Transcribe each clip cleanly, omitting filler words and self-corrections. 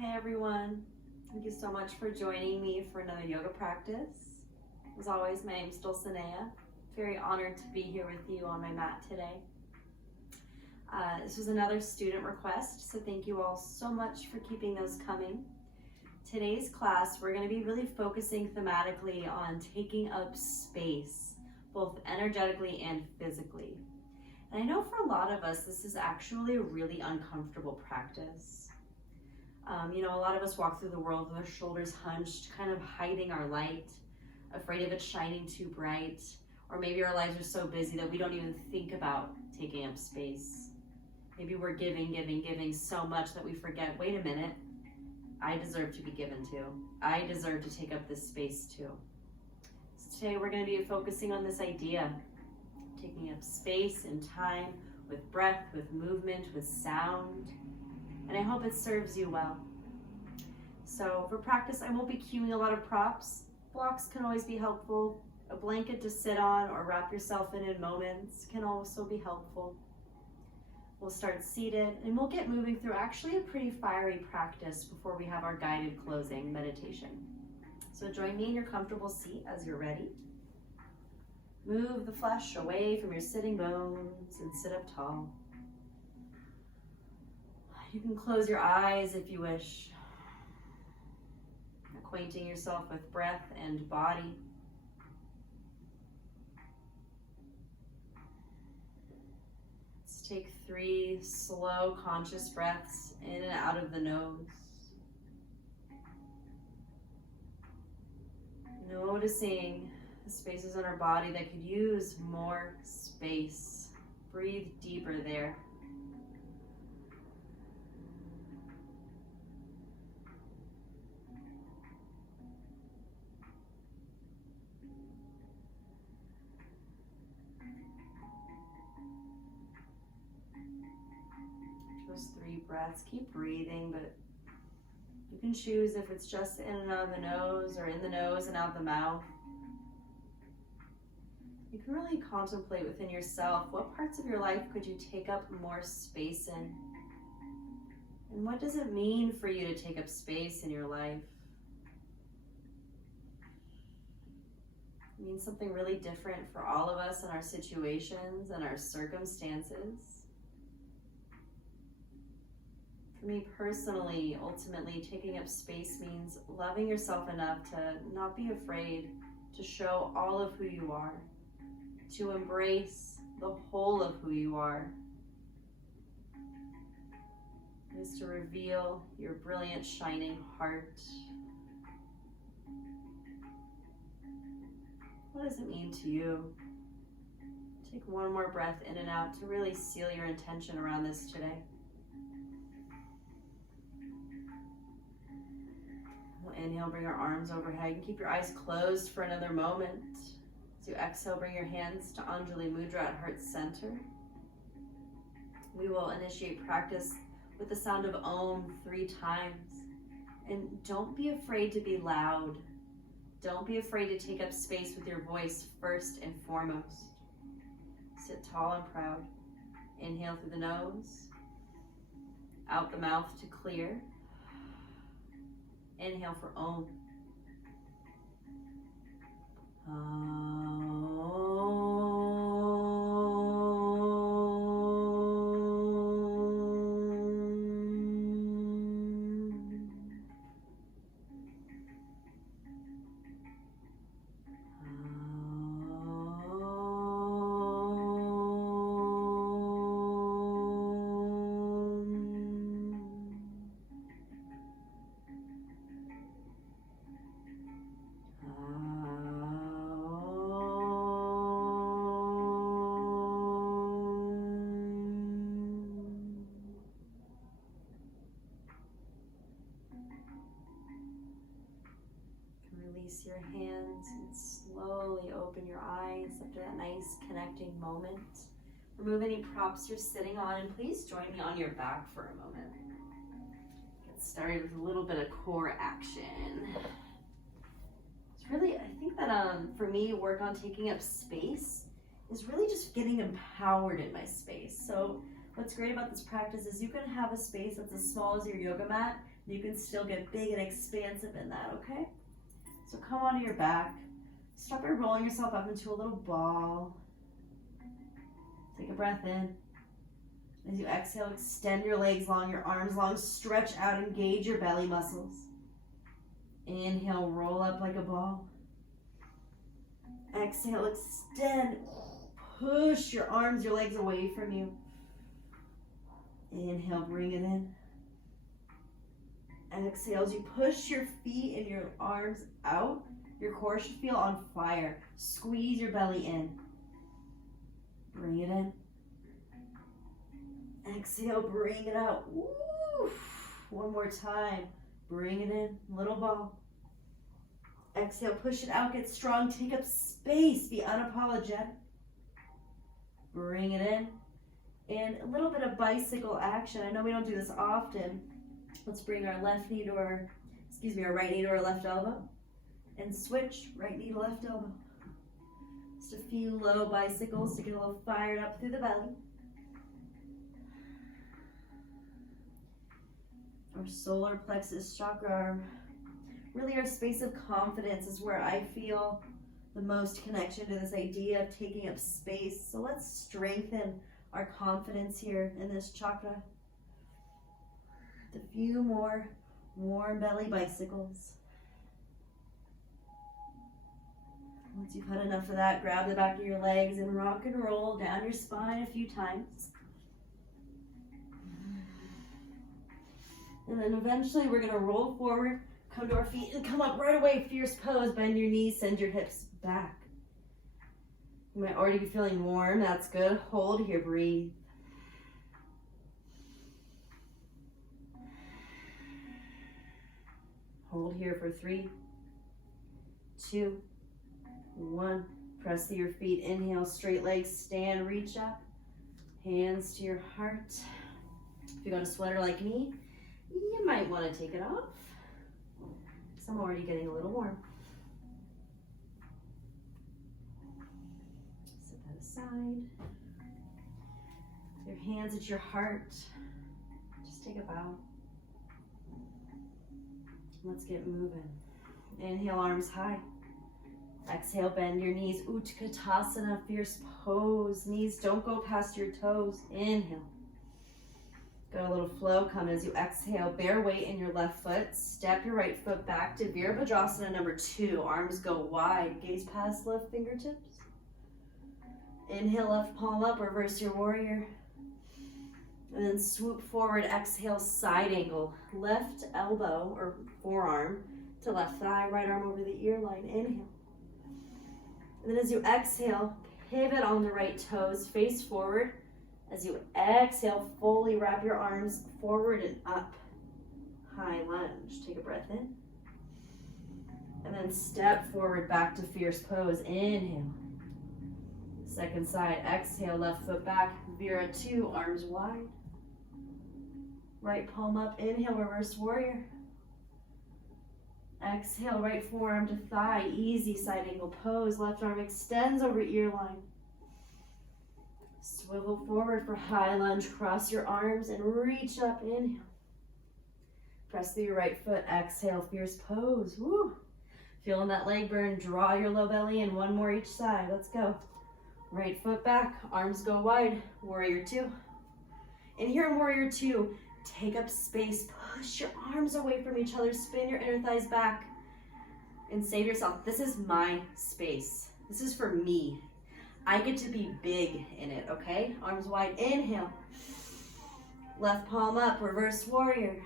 Hi everyone, thank you so much for joining me for another yoga practice. As always, my name is Dulcinea. Very honored to be here with you on my mat today. This was another student request, so thank you all so much for keeping those coming. Today's class, we're going to be really focusing thematically on taking up space, both energetically and physically. And I know for a lot of us, this is actually a really uncomfortable practice. A lot of us walk through the world with our shoulders hunched, kind of hiding our light, afraid of it shining too bright, or maybe our lives are so busy that we don't even think about taking up space. Maybe we're giving so much that we forget, wait a minute, I deserve to be given to. I deserve to take up this space too. So today we're going to be focusing on this idea, taking up space and time with breath, with movement, with sound, and I hope it serves you well. So for practice, I won't be cueing a lot of props. Blocks can always be helpful. A blanket to sit on or wrap yourself in moments can also be helpful. We'll start seated and we'll get moving through actually a pretty fiery practice before we have our guided closing meditation. So join me in your comfortable seat as you're ready. Move the flesh away from your sitting bones and sit up tall. You can close your eyes if you wish, acquainting yourself with breath and body. Let's take 3 slow, conscious breaths in and out of the nose. Noticing the spaces in our body that could use more space. Breathe deeper there. Those 3 breaths, keep breathing, but you can choose if it's just in and out of the nose or in the nose and out the mouth. You can really contemplate within yourself, what parts of your life could you take up more space in? And what does it mean for you to take up space in your life? It means something really different for all of us in our situations and our circumstances. For me personally, ultimately, taking up space means loving yourself enough to not be afraid to show all of who you are, to embrace the whole of who you are. It is to reveal your brilliant, shining heart. What does it mean to you? Take one more breath in and out to really seal your intention around this today. Inhale, bring your arms overhead. You can keep your eyes closed for another moment. As you exhale, bring your hands to Anjali Mudra at heart center. We will initiate practice with the sound of Om 3 times. And don't be afraid to be loud. Don't be afraid to take up space with your voice first and foremost. Sit tall and proud. Inhale through the nose. Out the mouth to clear. Inhale for Om. Release your hands and slowly open your eyes after that nice connecting moment. Remove any props you're sitting on and please join me on your back for a moment. Get started with a little bit of core action. It's really, I think that for me, work on taking up space is really just getting empowered in my space. So what's great about this practice is you can have a space that's as small as your yoga mat. You can still get big and expansive in that, okay? So come onto your back. Start by rolling yourself up into a little ball. Take a breath in. As you exhale, extend your legs long, your arms long, stretch out, engage your belly muscles. Inhale, roll up like a ball. Exhale, extend. Push your arms, your legs away from you. Inhale, bring it in. Exhale, as you push your feet and your arms out, your core should feel on fire. Squeeze your belly in. Bring it in. Exhale, bring it out. Woo. One more time. Bring it in, little ball. Exhale, push it out, get strong, take up space, be unapologetic. Bring it in. And a little bit of bicycle action. I know we don't do this often. Let's bring our left knee to our right knee to our left elbow. And switch, right knee to left elbow. Just a few low bicycles to get a little fired up through the belly. Our solar plexus chakra, really our space of confidence, is where I feel the most connection to this idea of taking up space. So let's strengthen our confidence here in this chakra. A few more warm belly bicycles. Once you've had enough of that, grab the back of your legs and rock and roll down your spine a few times. And then eventually we're going to roll forward, come to our feet, and come up right away. Fierce pose, bend your knees, send your hips back. You might already be feeling warm. That's good. Hold here, breathe. Hold here for 3, 2, 1. Press to your feet. Inhale, straight legs, stand, reach up. Hands to your heart. If you got a sweater like me, you might want to take it off. So I'm already getting a little warm. Set that aside. Your hands at your heart. Just take a bow. Let's get moving. Inhale, arms high. Exhale, bend your knees. Utkatasana, fierce pose. Knees don't go past your toes. Inhale. Got a little flow. Come as you exhale. Bear weight in your left foot. Step your right foot back to Virabhadrasana number 2. Arms go wide. Gaze past left fingertips. Inhale, left palm up. Reverse your warrior. And then swoop forward. Exhale, side angle. Left elbow or forearm to left thigh. Right arm over the ear line. Inhale. And then as you exhale, pivot on the right toes. Face forward. As you exhale, fully wrap your arms forward and up. High lunge. Take a breath in. And then step forward back to fierce pose. Inhale. Second side. Exhale, left foot back. Vira 2, arms wide. Right palm up. Inhale, reverse warrior. Exhale, right forearm to thigh. Easy side angle pose. Left arm extends over ear line. Swivel forward for high lunge. Cross your arms and reach up. Inhale. Press through your right foot. Exhale, fierce pose. Woo. Feeling that leg burn. Draw your low belly in. One more each side. Let's go. Right foot back. Arms go wide. Warrior 2. And here in Warrior 2, take up space. Push your arms away from each other. Spin your inner thighs back. And say to yourself, this is my space. This is for me. I get to be big in it, okay? Arms wide. Inhale. Left palm up. Reverse warrior.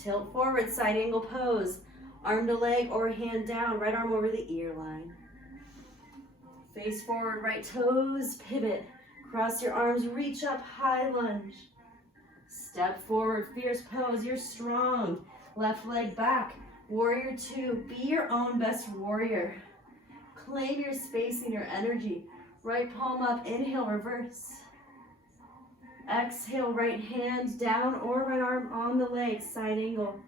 Tilt forward. Side angle pose. Arm to leg or hand down. Right arm over the ear line. Face forward. Right toes. Pivot. Cross your arms. Reach up. High lunge. Step forward. Fierce pose. You're strong. Left leg back. Warrior 2. Be your own best warrior. Claim your space and your energy. Right palm up. Inhale, reverse. Exhale, right hand down or right arm on the leg. Side angle.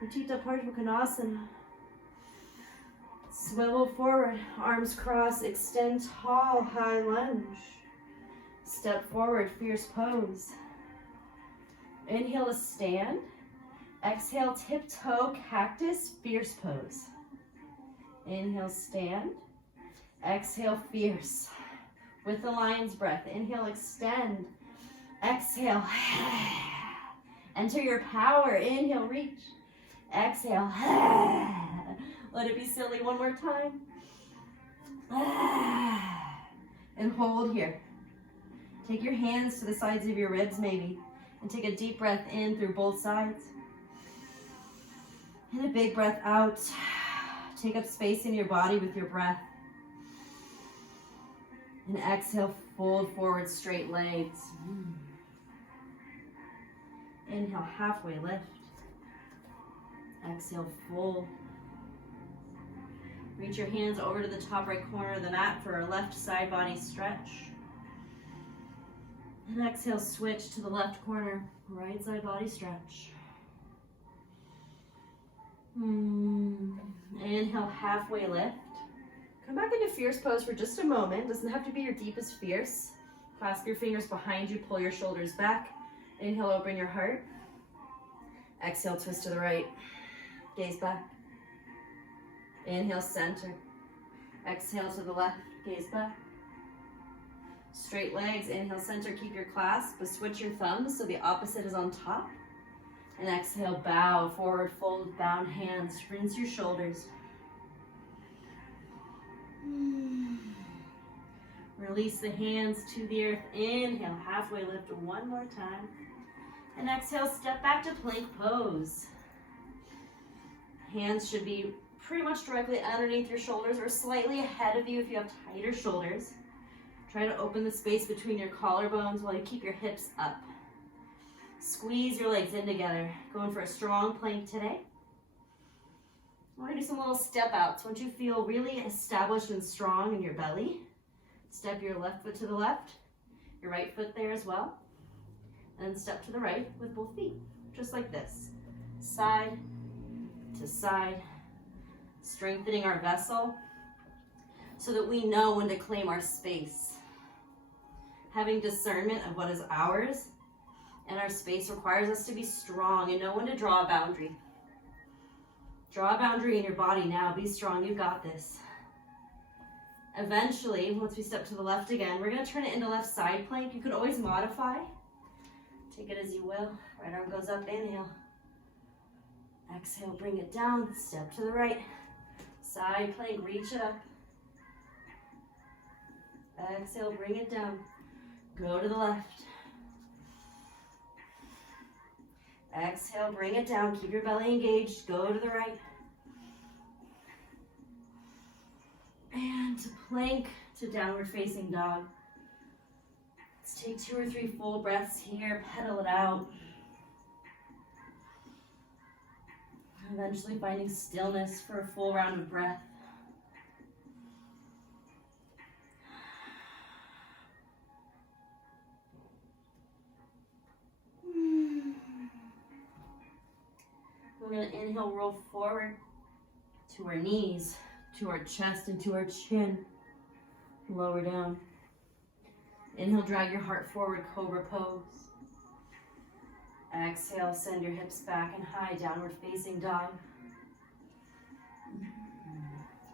Utthita Parshva. Swivel forward. Arms cross. Extend tall. High lunge. Step forward. Fierce pose. Inhale to stand. Exhale, tiptoe, cactus, fierce pose. Inhale, stand. Exhale, fierce. With the lion's breath. Inhale, extend. Exhale. Enter your power. Inhale, reach. Exhale. Let it be silly one more time. And hold here. Take your hands to the sides of your ribs maybe. And take a deep breath in through both sides. And a big breath out. Take up space in your body with your breath. And exhale, fold forward, straight legs. Inhale, halfway lift. Exhale, fold. Reach your hands over to the top right corner of the mat for a left side body stretch. And exhale, switch to the left corner, right side body stretch. Inhale, halfway lift. Come back into fierce pose for just a moment. Doesn't have to be your deepest fierce. Clasp your fingers behind you, pull your shoulders back. Inhale, open your heart. Exhale, twist to the right. Gaze back. Inhale, center. Exhale to the left, gaze back. Straight legs, inhale, center, keep your clasp, but switch your thumbs so the opposite is on top. And exhale, bow, forward fold, bound hands, rinse your shoulders. Release the hands to the earth. Inhale, halfway lift one more time. And exhale, step back to plank pose. Hands should be pretty much directly underneath your shoulders or slightly ahead of you if you have tighter shoulders. Try to open the space between your collarbones while you keep your hips up. Squeeze your legs in together. Going for a strong plank today. We're going to do some little step outs. Once you feel really established and strong in your belly, step your left foot to the left, your right foot there as well, and step to the right with both feet, just like this. Side to side, strengthening our vessel so that we know when to claim our space. Having discernment of what is ours and our space requires us to be strong and know when to draw a boundary. Draw a boundary in your body now. Be strong. You got this. Eventually, once we step to the left again, we're going to turn it into left side plank. You could always modify. Take it as you will. Right arm goes up. Inhale. Exhale. Bring it down. Step to the right. Side plank. Reach it up. Exhale. Bring it down. Go to the left. Exhale, bring it down. Keep your belly engaged. Go to the right. And to plank to downward facing dog. Let's take 2 or 3 full breaths here. Pedal it out. Eventually finding stillness for a full round of breath. We're going to inhale, roll forward to our knees, to our chest, and to our chin. Lower down. Inhale, drag your heart forward, cobra pose. Exhale, send your hips back and high, downward facing dog.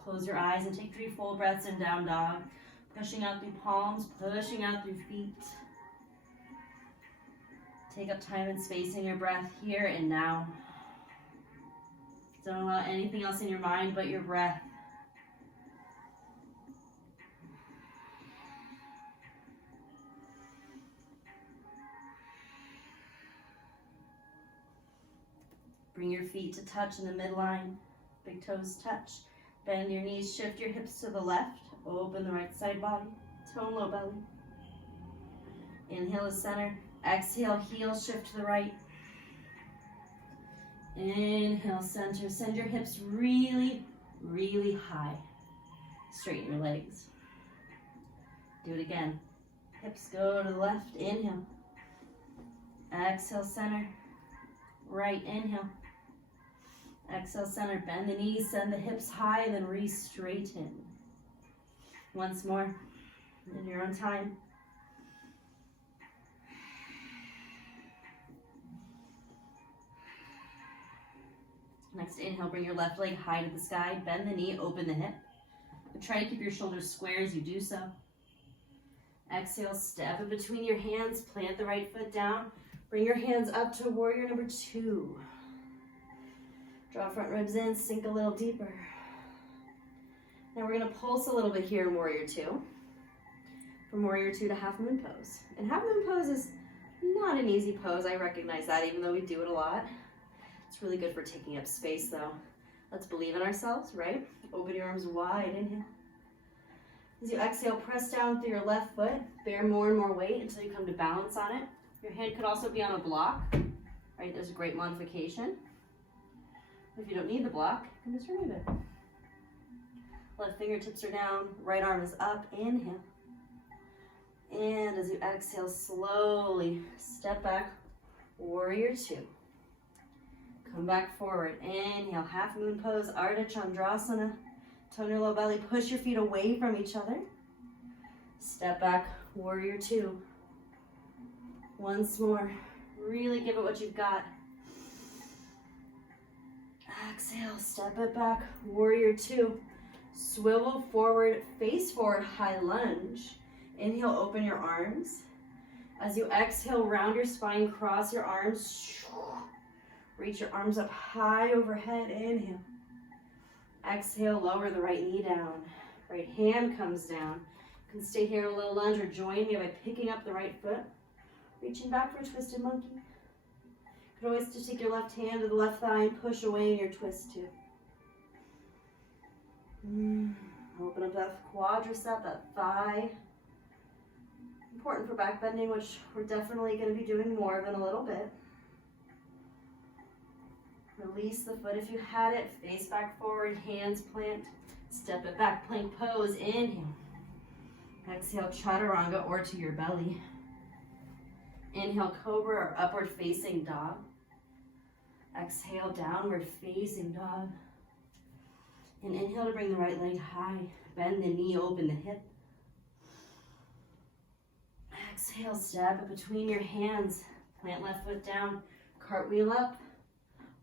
Close your eyes and take 3 full breaths in down dog. Pushing out through palms, pushing out through feet. Take up time and space in your breath here and now. Don't allow anything else in your mind but your breath. Bring your feet to touch in the midline. Big toes touch. Bend your knees, shift your hips to the left. Open the right side body. Tone low belly. Inhale to center. Exhale, heels shift to the right. Inhale, center. Send your hips really, really high. Straighten your legs. Do it again. Hips go to the left. Inhale. Exhale, center. Right, inhale. Exhale, center. Bend the knees, send the hips high, then re-straighten. Once more, in your own time. Next inhale, bring your left leg high to the sky, bend the knee, open the hip. But try to keep your shoulders square as you do so. Exhale, step in between your hands, plant the right foot down. Bring your hands up to warrior number 2. Draw front ribs in, sink a little deeper. Now we're gonna pulse a little bit here in warrior 2. From warrior 2 to half moon pose. And half moon pose is not an easy pose, I recognize that, even though we do it a lot. It's really good for taking up space though. Let's believe in ourselves, right? Open your arms wide, inhale. As you exhale, press down through your left foot, bear more and more weight until you come to balance on it. Your hand could also be on a block, right? There's a great modification. If you don't need the block, you can just remove it. Left fingertips are down, right arm is up, inhale. And as you exhale, slowly step back, warrior 2. Come back forward, inhale, half moon pose, Ardha Chandrasana. Tone your low belly, push your feet away from each other. Step back, warrior 2. Once more, really give it what you've got. Exhale, step it back, warrior 2. Swivel forward, face forward, high lunge. Inhale, open your arms. As you exhale, round your spine, cross your arms. Reach your arms up high overhead, inhale. Exhale, lower the right knee down. Right hand comes down. You can stay here in a little lunge or join me by picking up the right foot. Reaching back for a twisted monkey. You can always just take your left hand to the left thigh and push away in your twist too. Open up that quadricep, that thigh. Important for back bending, which we're definitely going to be doing more of in a little bit. Release the foot if you had it. Face back forward, hands plant. Step it back, plank pose. Inhale. Exhale, chaturanga or to your belly. Inhale, cobra or upward facing dog. Exhale, downward facing dog. And inhale to bring the right leg high. Bend the knee, open the hip. Exhale, step it between your hands. Plant left foot down. Cartwheel up.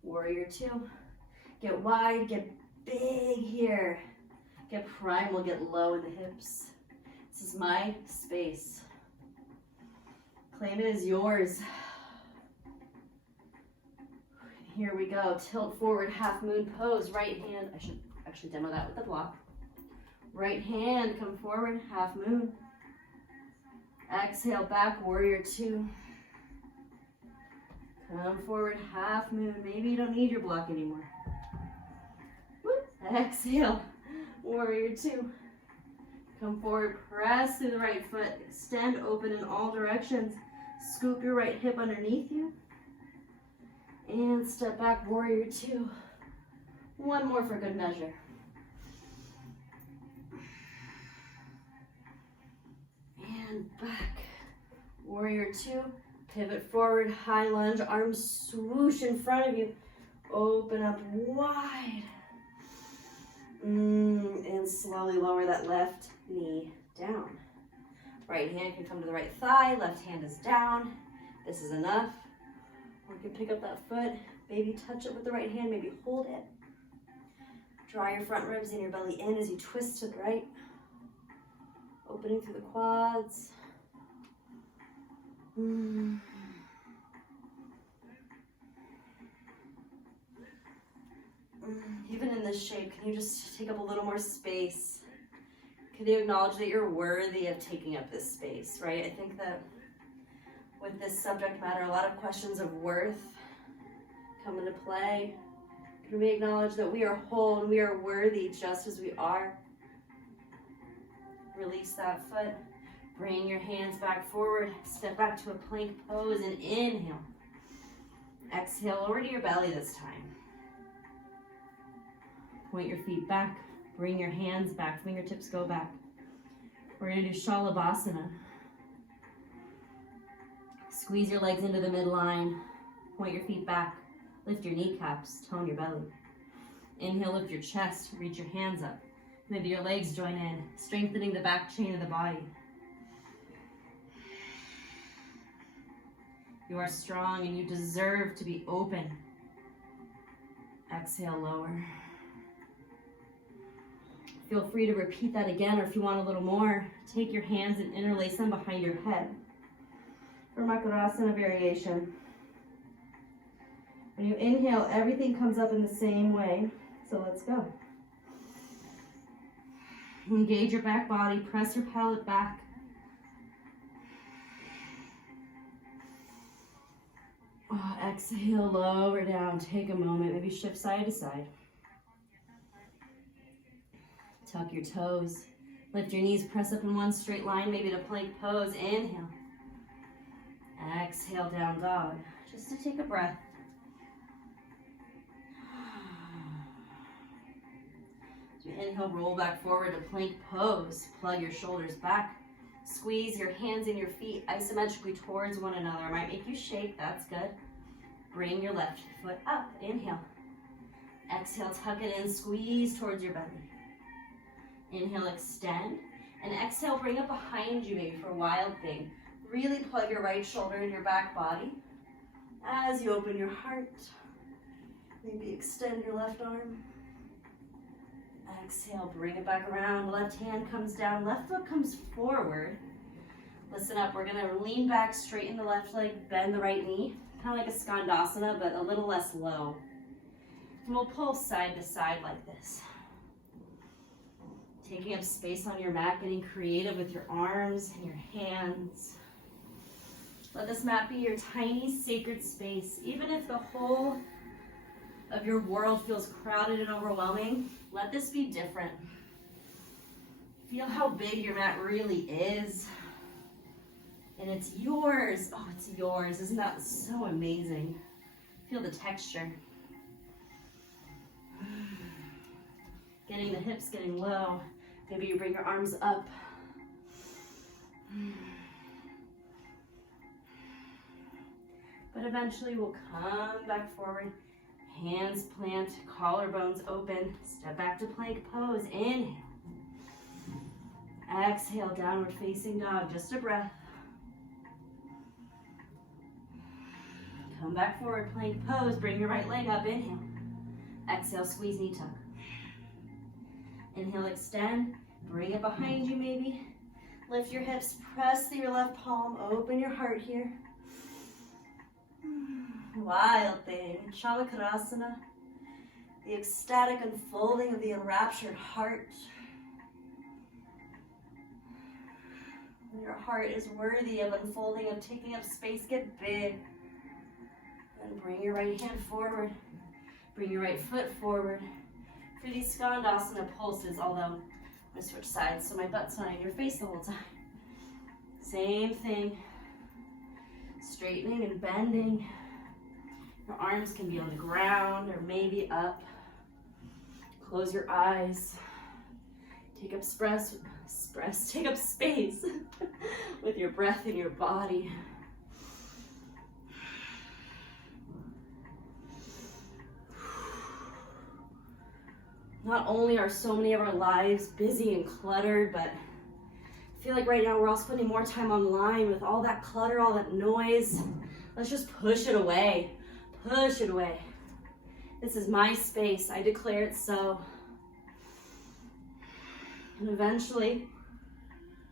Warrior 2. Get wide, get big here. Get primal, get low in the hips. This is my space. Claim it as yours. Here we go. Tilt forward, half moon pose. Right hand, I should actually demo that with the block. Right hand, come forward, half moon. Exhale, back, warrior 2. Come forward, half moon. Maybe you don't need your block anymore. Whoop. Exhale, warrior 2. Come forward, press through the right foot. Extend, open in all directions. Scoop your right hip underneath you. And step back, warrior 2. One more for good measure. And back, warrior 2. Pivot forward, high lunge, arms swoosh in front of you. Open up wide. And slowly lower that left knee down. Right hand can come to the right thigh, left hand is down. This is enough. Or you can pick up that foot, maybe touch it with the right hand, maybe hold it. Draw your front ribs and your belly in as you twist to the right. Opening through the quads. Even in this shape, can you just take up a little more space? Can you acknowledge that you're worthy of taking up this space, right? I think that with this subject matter, a lot of questions of worth come into play. Can we acknowledge that we are whole and we are worthy just as we are? Release that foot. Bring your hands back forward. Step back to a plank pose and inhale. Exhale, lower to your belly this time. Point your feet back. Bring your hands back. Fingertips go back. We're going to do Shalabhasana. Squeeze your legs into the midline. Point your feet back. Lift your kneecaps. Tone your belly. Inhale, lift your chest. Reach your hands up. Maybe your legs join in, strengthening the back chain of the body. You are strong and you deserve to be open. Exhale, lower. Feel free to repeat that again, or if you want a little more, take your hands and interlace them behind your head for Makarasana variation. When you inhale, everything comes up in the same way. So let's go. Engage your back body, press your palate back. Exhale, lower down. Take a moment, maybe shift side to side. Tuck your toes. Lift your knees, press up in one straight line, maybe to plank pose. Inhale. Exhale, down dog. Just to take a breath. As you inhale, roll back forward to plank pose. Plug your shoulders back. Squeeze your hands and your feet isometrically towards one another. It might make you shake, that's good. Bring your left foot up. Inhale. Exhale, tuck it in, squeeze towards your belly. Inhale, extend. And exhale, bring it behind you maybe for a wild thing. Really plug your right shoulder in your back body. As you open your heart, maybe extend your left arm. Exhale, bring it back around. Left hand comes down, left foot comes forward. Listen up, we're gonna lean back, straighten the left leg, bend the right knee. Kind of like a skandasana, but a little less low. And we'll pull side to side like this. Taking up space on your mat, getting creative with your arms and your hands. Let this mat be your tiny sacred space. Even if the whole of your world feels crowded and overwhelming, let this be different. Feel how big your mat really is. And it's yours. Oh, it's yours. Isn't that so amazing? Feel the texture. Getting the hips getting low. Maybe you bring your arms up. But eventually we'll come back forward. Hands plant, collarbones open. Step back to plank pose. Inhale. Exhale, downward facing dog. Just a breath. Come back forward, plank pose. Bring your right leg up. Inhale. Exhale, squeeze knee tuck. Inhale, extend. Bring it behind you maybe. Lift your hips, press through your left palm. Open your heart here. Wild thing. Chalakarasana. The ecstatic unfolding of the enraptured heart. Your heart is worthy of unfolding, of taking up space. Get big. And bring your right hand forward. Bring your right foot forward. For these skandasana pulses, although I'm going to switch sides so my butt's not in your face the whole time. Same thing. Straightening and bending. Your arms can be on the ground or maybe up. Close your eyes. Take up take up space with your breath in your body. Not only are so many of our lives busy and cluttered, but I feel like right now we're all spending more time online with all that clutter, all that noise. Let's just push it away. Push it away. This is my space. I declare it so. And eventually,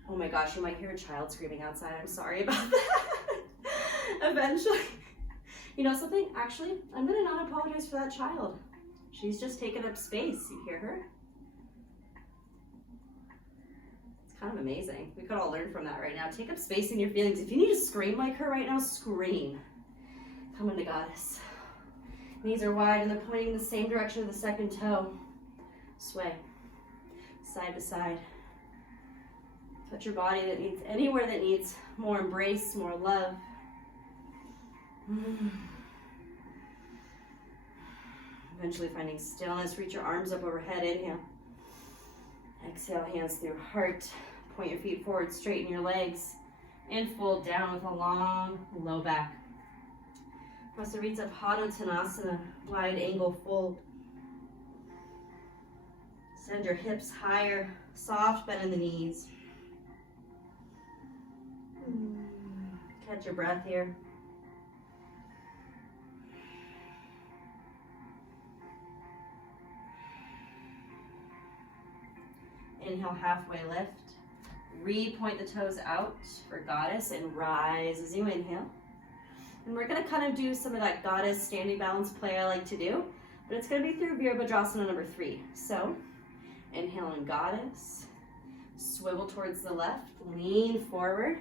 oh my gosh, you might hear a child screaming outside. I'm sorry about that. Eventually, you know something? Actually, I'm gonna not apologize for that child. She's just taking up space. You hear her? It's kind of amazing. We could all learn from that right now. Take up space in your feelings. If you need to scream like her right now, scream. Come into goddess. Knees are wide and they're pointing in the same direction of the second toe. Sway. Side to side. Touch your body that needs anywhere that needs more embrace, more love. Eventually finding stillness. Reach your arms up overhead. Inhale. Exhale, hands through heart. Point your feet forward, straighten your legs, and fold down with a long, low back. Prasarita Padottanasana, wide angle fold. Send your hips higher, soft bend in the knees. Catch your breath here. Inhale, halfway lift. Re-point the toes out for goddess and rise as you inhale. And we're gonna kind of do some of that goddess standing balance play I like to do, but it's gonna be through Virabhadrasana number 3. So, inhale in goddess, swivel towards the left, lean forward,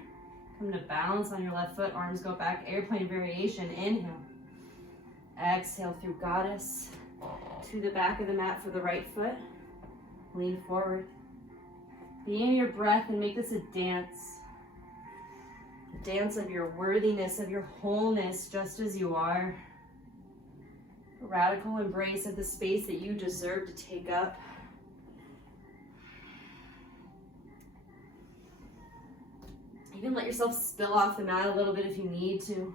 come to balance on your left foot, arms go back, airplane variation, inhale. Exhale through goddess, to the back of the mat for the right foot, lean forward. Be in your breath and make this a dance. A dance of your worthiness, of your wholeness, just as you are. A radical embrace of the space that you deserve to take up. You can let yourself spill off the mat a little bit if you need to.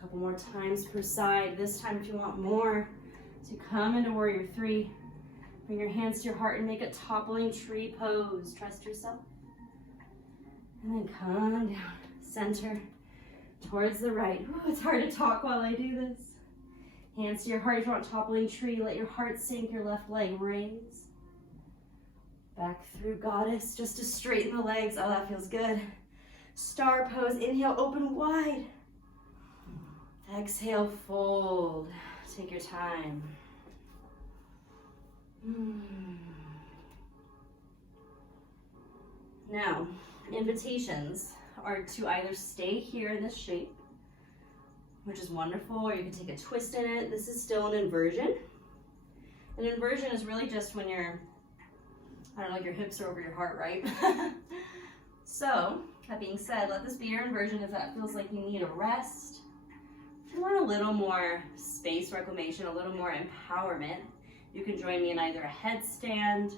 Couple more times per side. This time, if you want more, so come into warrior 3. Bring your hands to your heart and make a toppling tree pose. Trust yourself. And then come down, center, towards the right. Ooh, it's hard to talk while I do this. Hands to your heart if you want toppling tree. Let your heart sink, your left leg raise. Back through goddess, just to straighten the legs. Oh, that feels good. Star pose. Inhale, open wide. Exhale, fold. Take your time. Now, invitations are to either stay here in this shape, which is wonderful, or you can take a twist in it. This is still an inversion. An inversion is really just when you're, I don't know, like your hips are over your heart, right? So, that being said, let this be your inversion if that feels like you need a rest. If you want a little more space reclamation, a little more empowerment, you can join me in either a headstand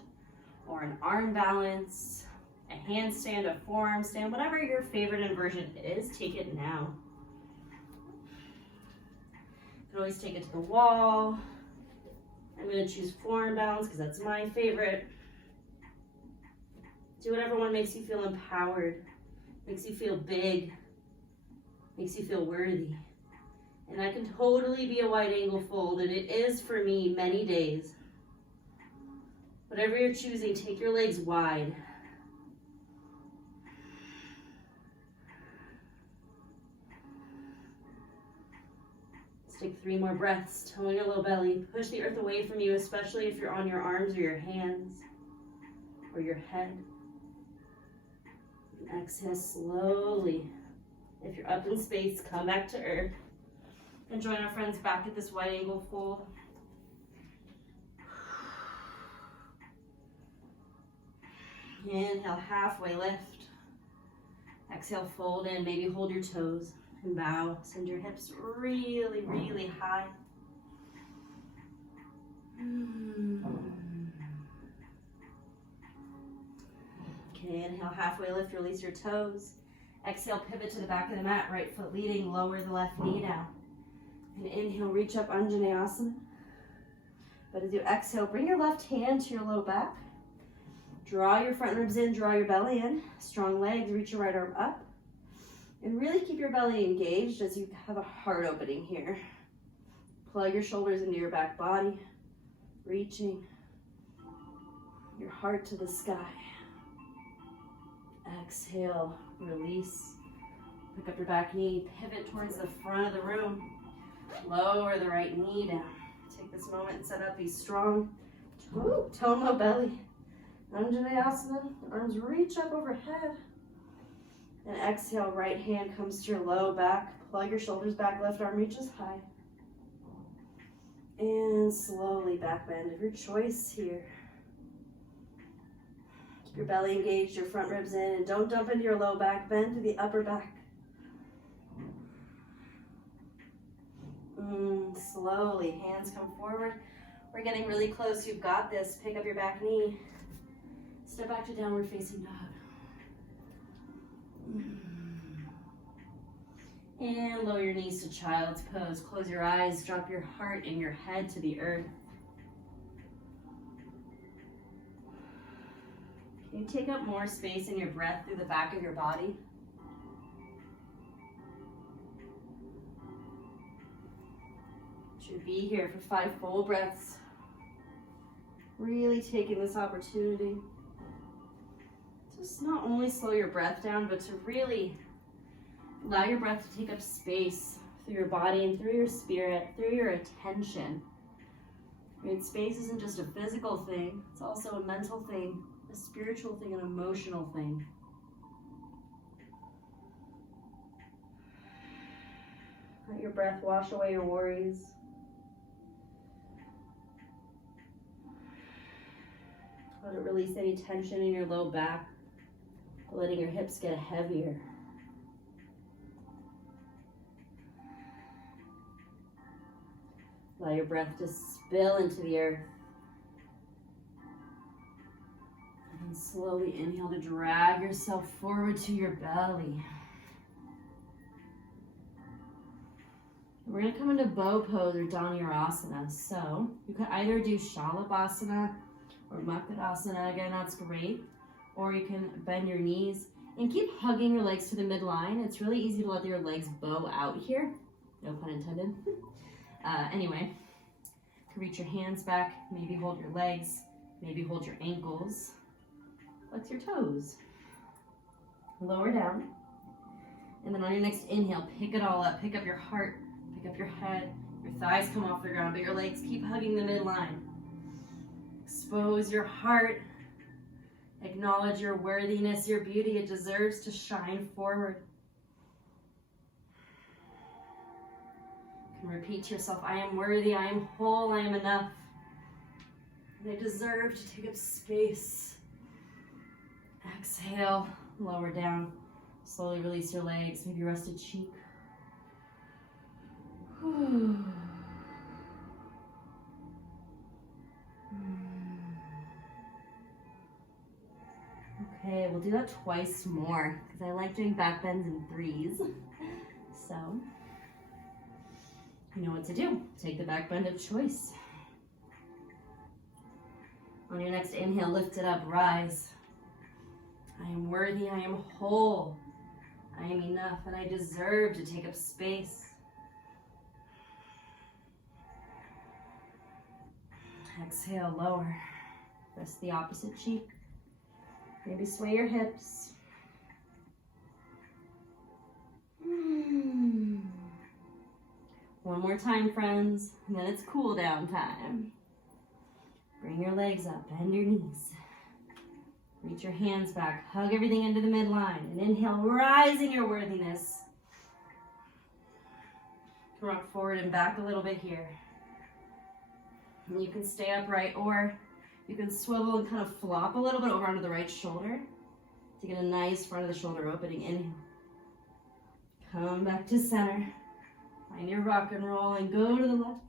or an arm balance, a handstand, a forearm stand, whatever your favorite inversion is, take it now. You can always take it to the wall. I'm going to choose forearm balance because that's my favorite. Do whatever one makes you feel empowered, makes you feel big, makes you feel worthy. And I can totally be a wide angle fold, and it is for me many days. Whatever you're choosing, take your legs wide. Let's take 3 more breaths, towing your low belly. Push the earth away from you, especially if you're on your arms or your hands or your head. And exhale slowly. If you're up in space, come back to earth. And join our friends back at this wide angle fold. Inhale, halfway lift. Exhale, fold in. Maybe hold your toes and bow. Send your hips really, really high. Okay, inhale, halfway lift. Release your toes. Exhale, pivot to the back of the mat. Right foot leading. Lower the left knee down. And inhale, reach up, Anjaneyasana. But as you exhale, bring your left hand to your low back. Draw your front ribs in, draw your belly in. Strong legs, reach your right arm up. And really keep your belly engaged as you have a heart opening here. Plug your shoulders into your back body, reaching your heart to the sky. Exhale, release. Pick up your back knee, pivot towards the front of the room. Lower the right knee down. Take this moment and set up. Be strong. Tone low belly. Anjaneyasana. Arms reach up overhead. And exhale, right hand comes to your low back. Plug your shoulders back. Left arm reaches high. And slowly back bend of your choice here. Keep your belly engaged, your front ribs in, and don't dump into your low back. Bend to the upper back. Slowly, hands come forward. We're getting really close. You've got this. Pick up your back knee. Step back to downward facing dog. And lower your knees to child's pose. Close your eyes. Drop your heart and your head to the earth. Can you take up more space in your breath through the back of your body? Should be here for 5 full breaths. Really taking this opportunity to just not only slow your breath down, but to really allow your breath to take up space through your body and through your spirit, through your attention. Right? Space isn't just a physical thing, it's also a mental thing, a spiritual thing, an emotional thing. Let your breath wash away your worries. Let it release any tension in your low back, letting your hips get heavier. Allow your breath to spill into the earth. And slowly inhale to drag yourself forward to your belly. We're going to come into bow pose or Dhanurasana. So you can either do Shalabhasana or Makadasana. Again, that's great. Or you can bend your knees and keep hugging your legs to the midline. It's really easy to let your legs bow out here. No pun intended. Anyway, you can reach your hands back, maybe hold your legs, maybe hold your ankles. Flex your toes. Lower down. And then on your next inhale, pick it all up. Pick up your heart, pick up your head. Your thighs come off the ground, but your legs keep hugging the midline. Expose your heart. Acknowledge your worthiness, your beauty. It deserves to shine forward. You can repeat to yourself, I am worthy, I am whole, I am enough. And I deserve to take up space. Exhale, lower down. Slowly release your legs, maybe rest a cheek. Okay, we'll do that twice more because I like doing back bends in 3s. So, you know what to do. Take the back bend of choice. On your next inhale, lift it up, rise. I am worthy, I am whole. I am enough, and I deserve to take up space. Exhale, lower. Rest the opposite cheek. Maybe sway your hips. One more time, friends, and then it's cool down time. Bring your legs up, bend your knees. Reach your hands back, hug everything into the midline, and inhale, rise in your worthiness. Rock forward and back a little bit here. And you can stay upright, or you can swivel and kind of flop a little bit over onto the right shoulder to get a nice front of the shoulder opening. Inhale. Come back to center. Find your rock and roll and go to the left.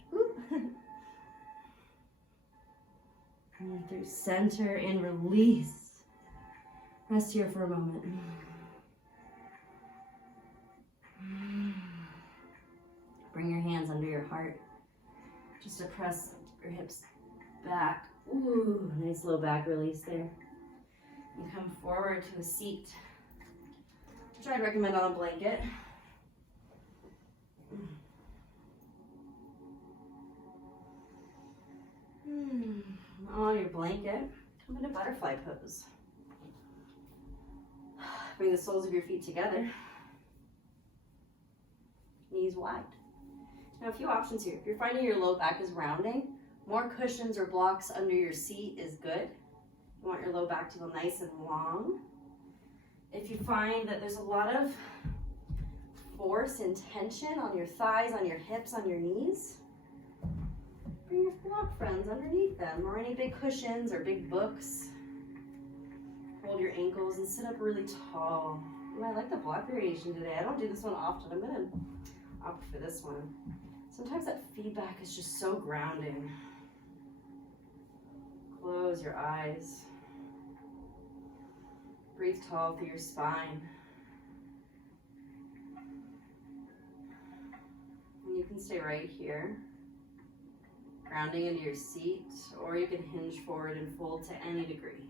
And through center and release. Rest here for a moment. Bring your hands under your heart. Just to press your hips back. Ooh, nice low back release there. And come forward to a seat, which I'd recommend on a blanket. On your blanket, come into butterfly pose. Bring the soles of your feet together. Knees wide. Now a few options here. If you're finding your low back is rounding, more cushions or blocks under your seat is good. You want your low back to go nice and long. If you find that there's a lot of force and tension on your thighs, on your hips, on your knees, bring your block friends underneath them, or any big cushions or big books. Hold your ankles and sit up really tall. Ooh, I like the block variation today. I don't do this one often. I'm gonna opt for this one. Sometimes that feedback is just so grounding. Close your eyes. Breathe tall through your spine. And you can stay right here, grounding into your seat, or you can hinge forward and fold to any degree.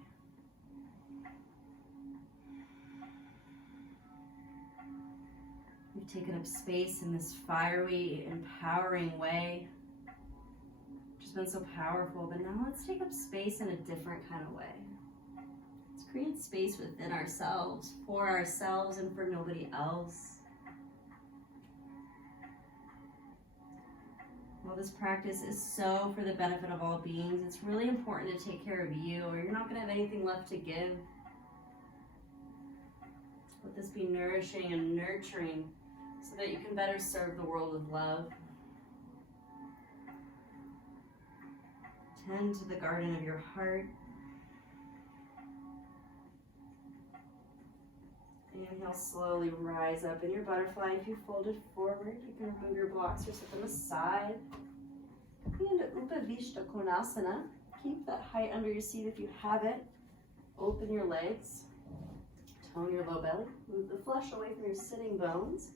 You've taken up space in this fiery, empowering way. It's been so powerful, but now let's take up space in a different kind of way. Let's create space within ourselves, and for nobody else. While this practice is so for the benefit of all beings, it's really important to take care of you, or you're not going to have anything left to give. Let this be nourishing and nurturing so that you can better serve the world with love. Tend to the garden of your heart. Inhale, slowly rise up in your butterfly. If you fold it forward, you can remove your blocks or set them aside. And Upavishta Konasana. Keep that height under your seat if you have it. Open your legs. Tone your low belly. Move the flesh away from your sitting bones.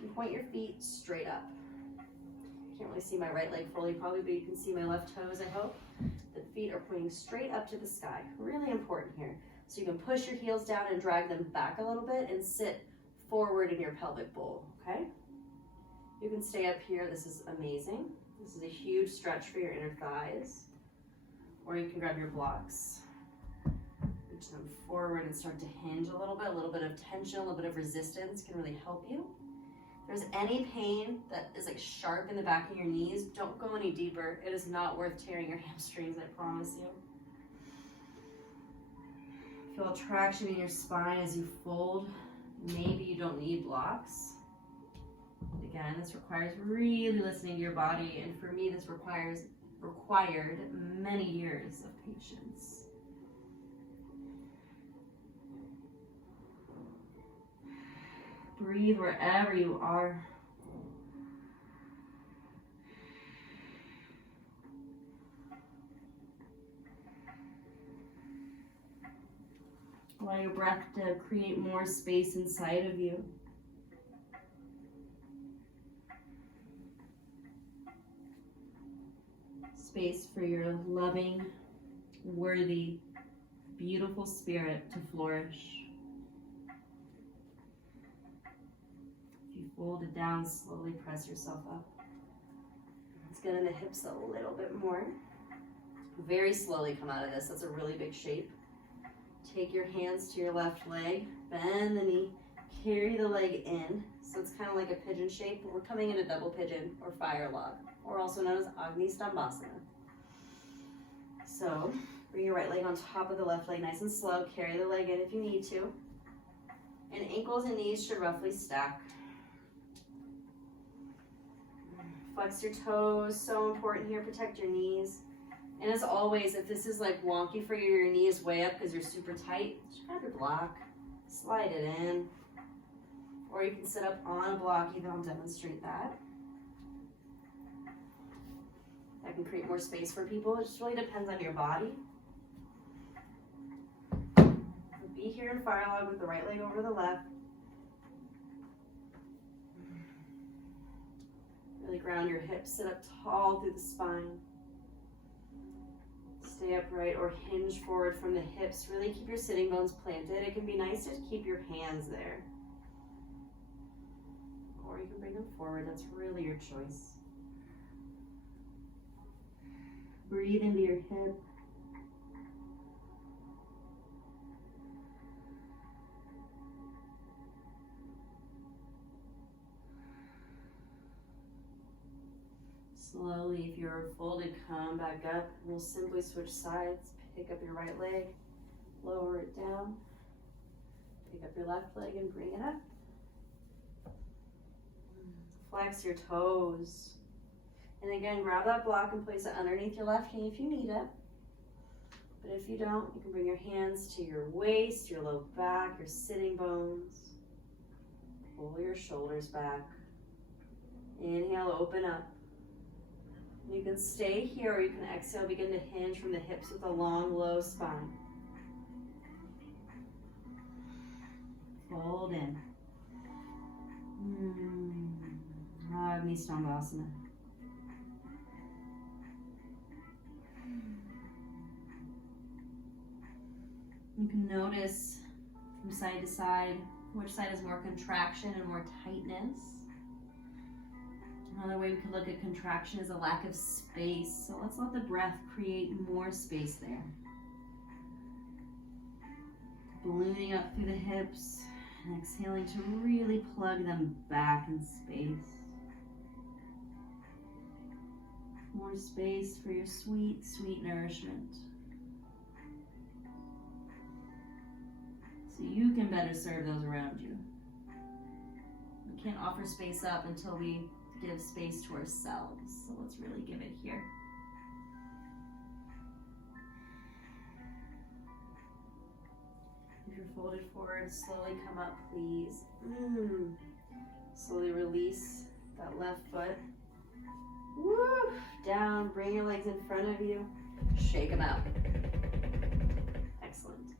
And point your feet straight up. Can't really see my right leg fully probably, but you can see my left toes, I hope. The feet are pointing straight up to the sky. Really important here. So you can push your heels down and drag them back a little bit and sit forward in your pelvic bowl, okay? You can stay up here. This is amazing. This is a huge stretch for your inner thighs. Or you can grab your blocks. Reach them forward and start to hinge a little bit of tension, a little bit of resistance can really help you. If there's any pain that is like sharp in the back of your knees, don't go any deeper. It is not worth tearing your hamstrings, I promise you. Feel traction in your spine as you fold. Maybe you don't need blocks. Again, this requires really listening to your body, and for me, this required many years of patience. Breathe wherever you are. Allow your breath to create more space inside of you. Space for your loving, worthy, beautiful spirit to flourish. If you fold it down, slowly press yourself up. Let's get in the hips a little bit more. Very slowly come out of this. That's a really big shape. Take your hands to your left leg, bend the knee, carry the leg in. So it's kind of like a pigeon shape, but we're coming in a double pigeon or fire log, or also known as Agni Stambhasana. So bring your right leg on top of the left leg, nice and slow. Carry the leg in if you need to. And ankles and knees should roughly stack. Flex your toes, so important here, protect your knees. And as always, if this is like wonky for you, your knee is way up because you're super tight, just grab your block, slide it in. Or you can sit up on a block, even I'll demonstrate that. That can create more space for people. It just really depends on your body. Be here in fire log with the right leg over the left. Really ground your hips, sit up tall through the spine. Stay upright or hinge forward from the hips. Really keep your sitting bones planted. It can be nice to keep your hands there. Or you can bring them forward. That's really your choice. Breathe into your hip. Slowly, if you're folded, come back up. We'll simply switch sides. Pick up your right leg, lower it down. Pick up your left leg and bring it up. Flex your toes. And again, grab that block and place it underneath your left knee if you need it. But if you don't, you can bring your hands to your waist, your low back, your sitting bones. Pull your shoulders back. Inhale, open up. You can stay here or you can exhale, begin to hinge from the hips with a long, low spine. Fold in. Agni Stambhasana. You can notice from side to side which side has more contraction and more tightness. Another way we could look at contraction is a lack of space. So let's let the breath create more space there. Ballooning up through the hips and exhaling to really plug them back in space. More space for your sweet, sweet nourishment. So you can better serve those around you. We can't offer space up until we give space to ourselves. So let's really give it here. If you're folded forward, slowly come up, please. Slowly release that left foot. Woo! Down, bring your legs in front of you. Shake them out. Excellent.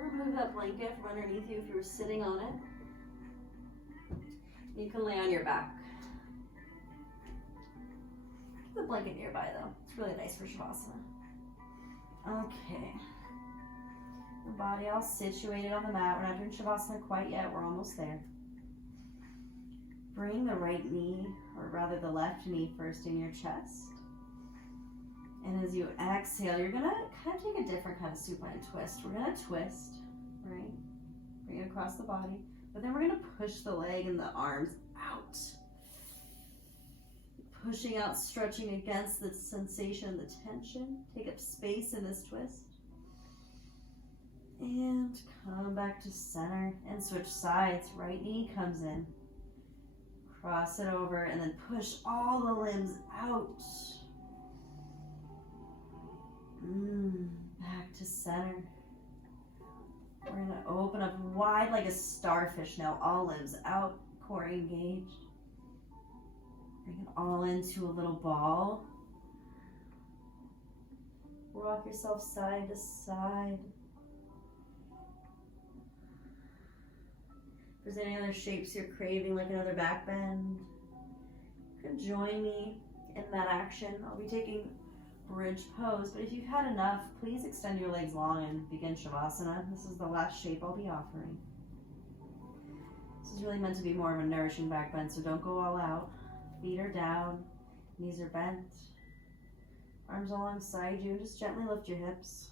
Remove that blanket from underneath you if you were sitting on it. You can lay on your back. Keep the blanket nearby though. It's really nice for Savasana. Okay. The body all situated on the mat. We're not doing Savasana quite yet. We're almost there. Bring the right knee, or rather the left knee first in your chest. And as you exhale, you're gonna kind of take a different kind of supine twist. We're gonna twist, right? Bring it across the body. But then we're gonna push the leg and the arms out. Pushing out, stretching against the sensation, the tension. Take up space in this twist. And come back to center and switch sides. Right knee comes in. Cross it over and then push all the limbs out. Back to center. We're gonna open up wide like a starfish now. All limbs out, core engaged. Bring it all into a little ball. Rock yourself side to side. If there's any other shapes you're craving, like another back bend, you can join me in that action. I'll be taking bridge pose, but if you've had enough, please extend your legs long and begin Shavasana. This is the last shape I'll be offering. This is really meant to be more of a nourishing back bend, so don't go all out. Feet are down, knees are bent, arms alongside you. Just gently lift your hips.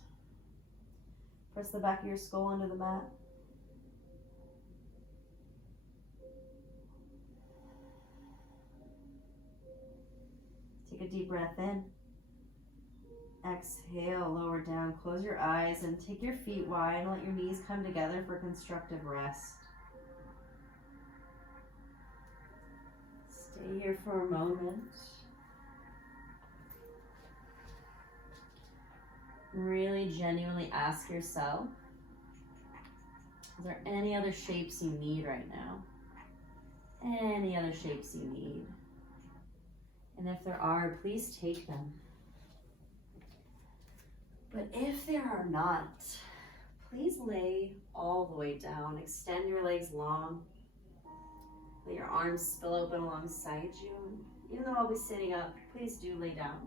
Press the back of your skull under the mat. Take a deep breath in. Exhale, lower down. Close your eyes and take your feet wide and let your knees come together for constructive rest. Stay here for a moment. Really genuinely ask yourself, is there any other shapes you need right now? Any other shapes you need? And if there are, please take them. But if there are not, please lay all the way down. Extend your legs long. Let your arms spill open alongside you. Even though I'll be sitting up, please do lay down.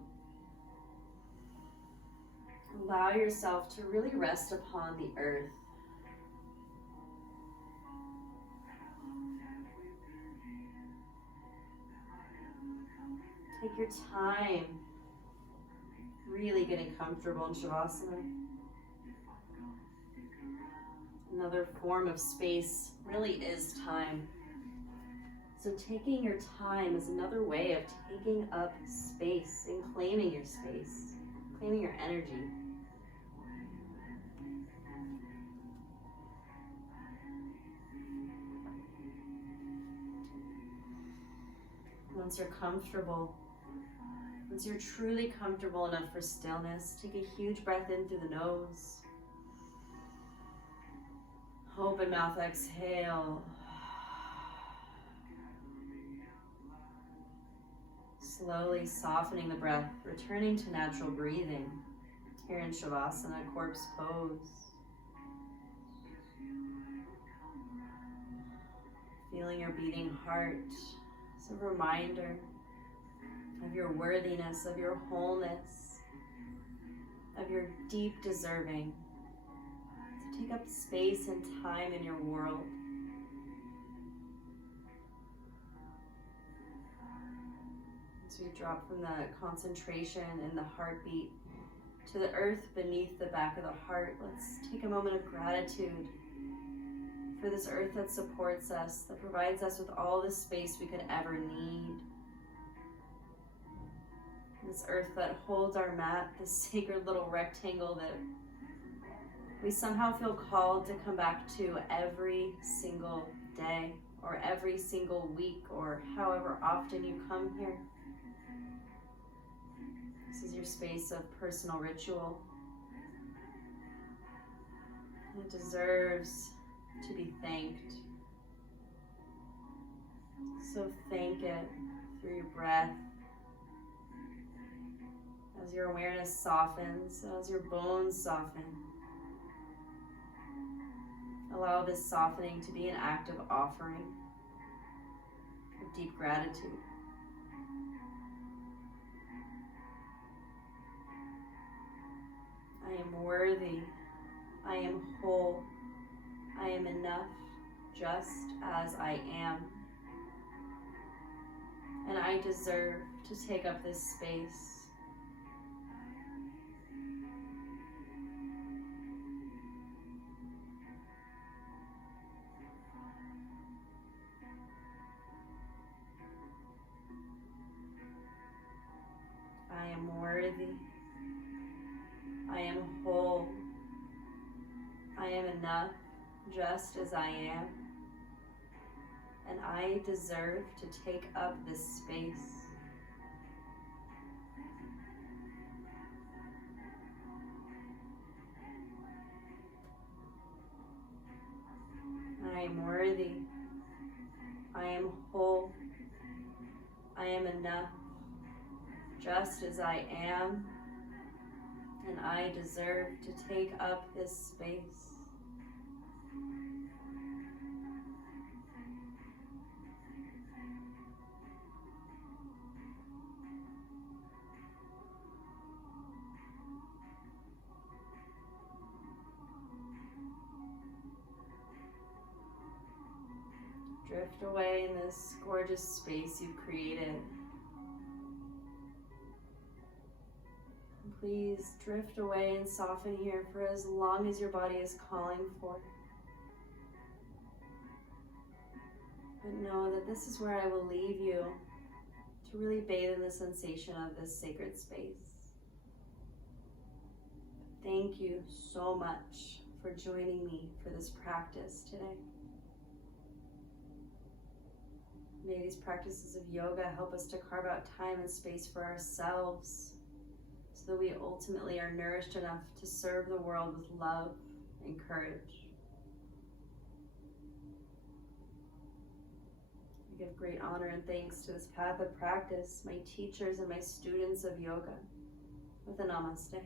Allow yourself to really rest upon the earth. Take your time, really getting comfortable in Shavasana. Another form of space really is time. So taking your time is another way of taking up space and claiming your space, claiming your energy. Once you're comfortable, once you're truly comfortable enough for stillness, take a huge breath in through the nose. Open mouth, exhale. Slowly softening the breath, returning to natural breathing here in Shavasana, corpse pose. Feeling your beating heart. It's a reminder of your worthiness, of your wholeness, of your deep deserving. So take up space and time in your world. As we drop from the concentration and the heartbeat to the earth beneath the back of the heart, let's take a moment of gratitude for this earth that supports us, that provides us with all the space we could ever need. This earth that holds our mat, this sacred little rectangle that we somehow feel called to come back to every single day, or every single week, or however often you come here. This is your space of personal ritual. And it deserves to be thanked. So thank it through your breath. As your awareness softens, as your bones soften, allow this softening to be an act of offering, of deep gratitude. I am worthy. I am whole. I am enough just as I am. And I deserve to take up this space. I am worthy. I am whole. I am enough just as I am. And I deserve to take up this space. I am worthy. I am whole. I am enough just as I am, and I deserve to take up this space. Drift away in this gorgeous space you've created. Please drift away and soften here for as long as your body is calling for. But know that this is where I will leave you to really bathe in the sensation of this sacred space. Thank you so much for joining me for this practice today. May these practices of yoga help us to carve out time and space for ourselves, so that we ultimately are nourished enough to serve the world with love and courage. I give great honor and thanks to this path of practice, my teachers and my students of yoga, with a namaste.